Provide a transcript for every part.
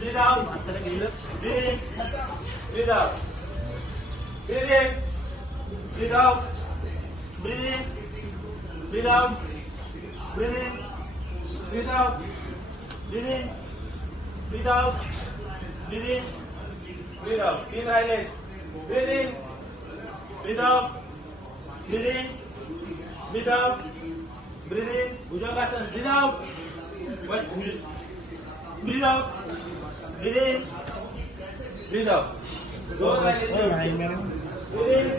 Breathe out. Breathe in. Breathe out. Breathe in. Breathe out. Breathe in. Breathe out. Breathe in. Breathe out. Breathe in. Breathe out. Breathe in. Breathe out. Keep silent. Breathe in. Breathe out. Breathe in. Breathe out. Breathe in. Bhujangasana. Breathe out. Breathe out. Breathe in. Breathe out. Don't like it. Breathe in.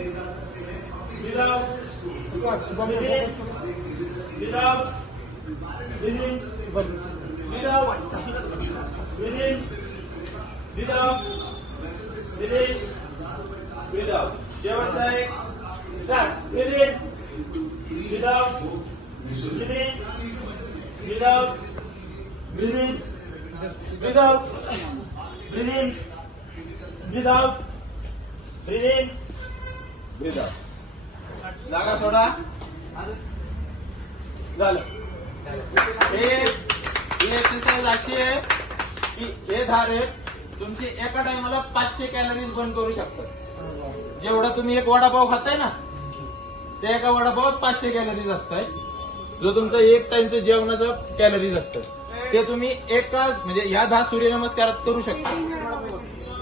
Breathe out. Breathe in. Breathe out. Breathe in. Breathe out. Breathe in. Breathe out. Breathe in. Breathe out. शेवटचा एक. Start. Breathe in. Breathe out. Breathe in. Breathe out. Breathe in. Breathe out. Breathe in. Breathe out. Breathe in. Breathe out. जागा थोडा झालं. ही exercise अशी आहे की हे धारे तुमची एका टाइमला 500 कॅलरीज बर्न करू शकतात. जेवढा तुम्ही एक वडापाव खाताय ना, त्या एका वडापावात 500 कॅलरीज असतात. जो तुमचं एक टाइमचं जेवणाचं कॅलरीज असतात ते तुम्ही एकाच म्हणजे या 10 सूर्यनमस्कारात करू शकता.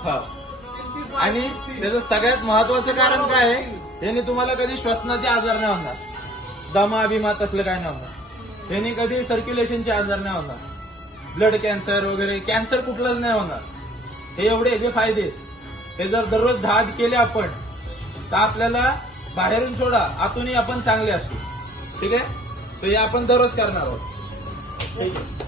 हा, आणि त्याचं सगळ्यात महत्वाचं कारण काय आहे, याने तुम्हाला कधी श्वसनाचे आजार नाही होणार, दमा बिमात असलं काय नाही होणार, याने कधी सर्क्युलेशनचे आजार नाही होणार, ब्लड कॅन्सर वगैरे कॅन्सर कुठलंच नाही होणार. हे एवढे जे फायदे हे जर दररोज 10 केले आपण तर आपल्याला बाहेरून सोडा आतूनही आपण चांगले असू. ठीक आहे, तर हे आपण दररोज करणार आहोत. ठीक आहे.